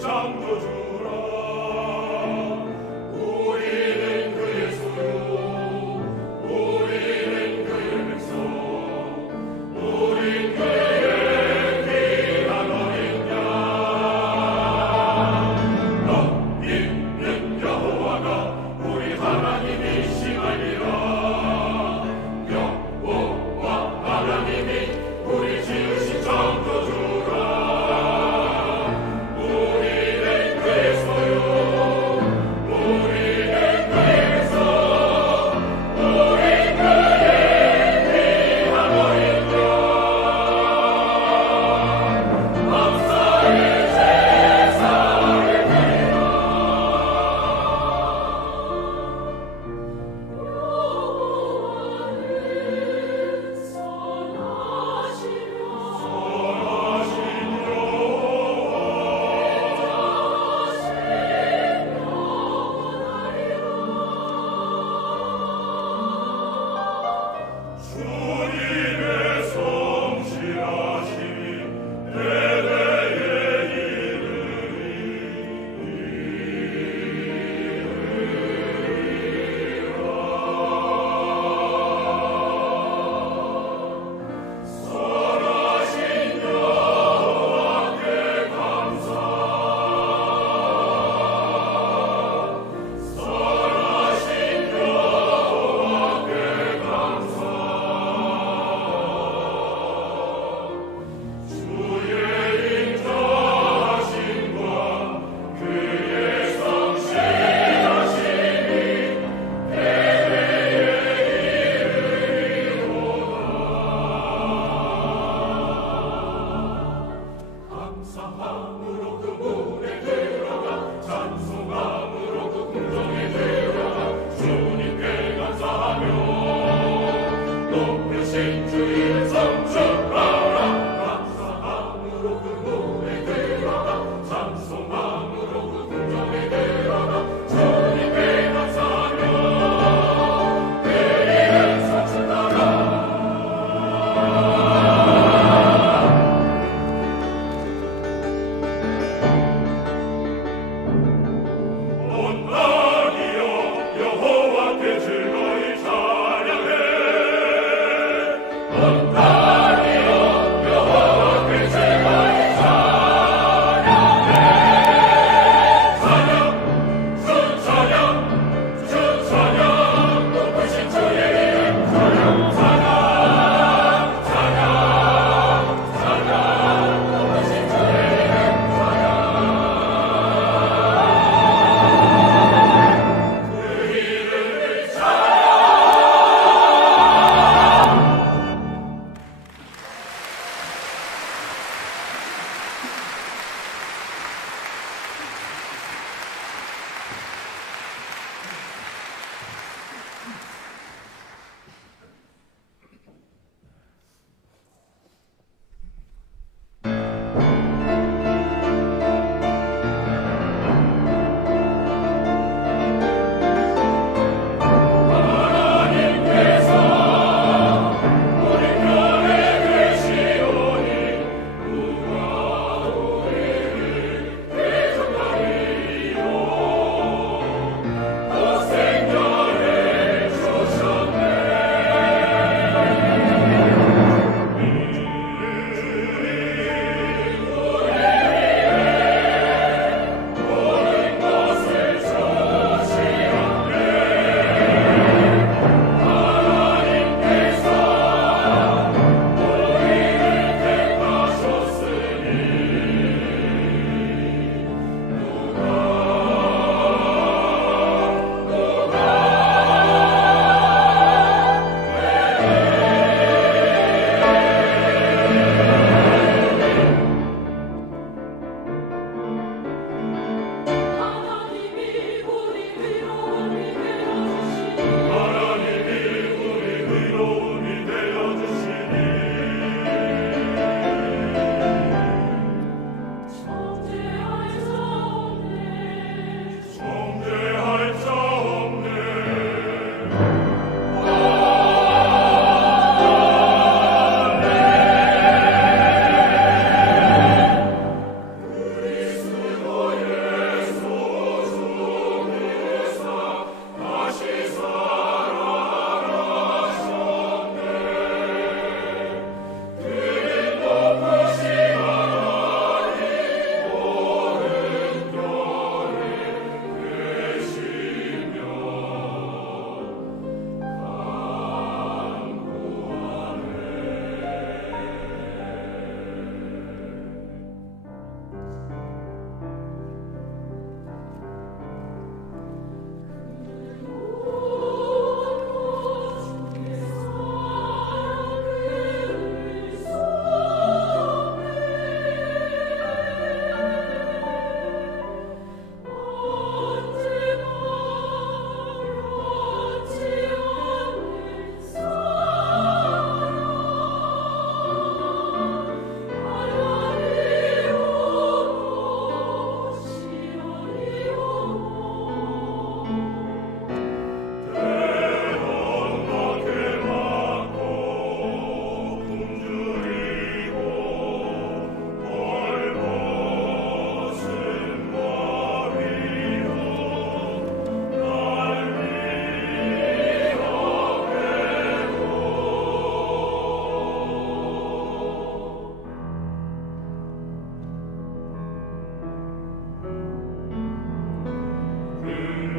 Jungle.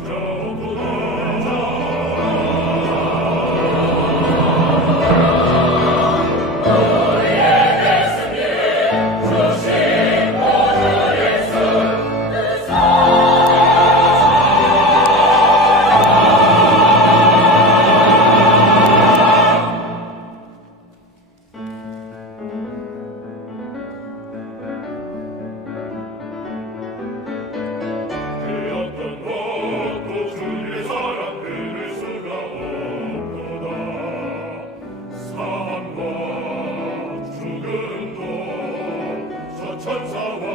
Lord. conscience of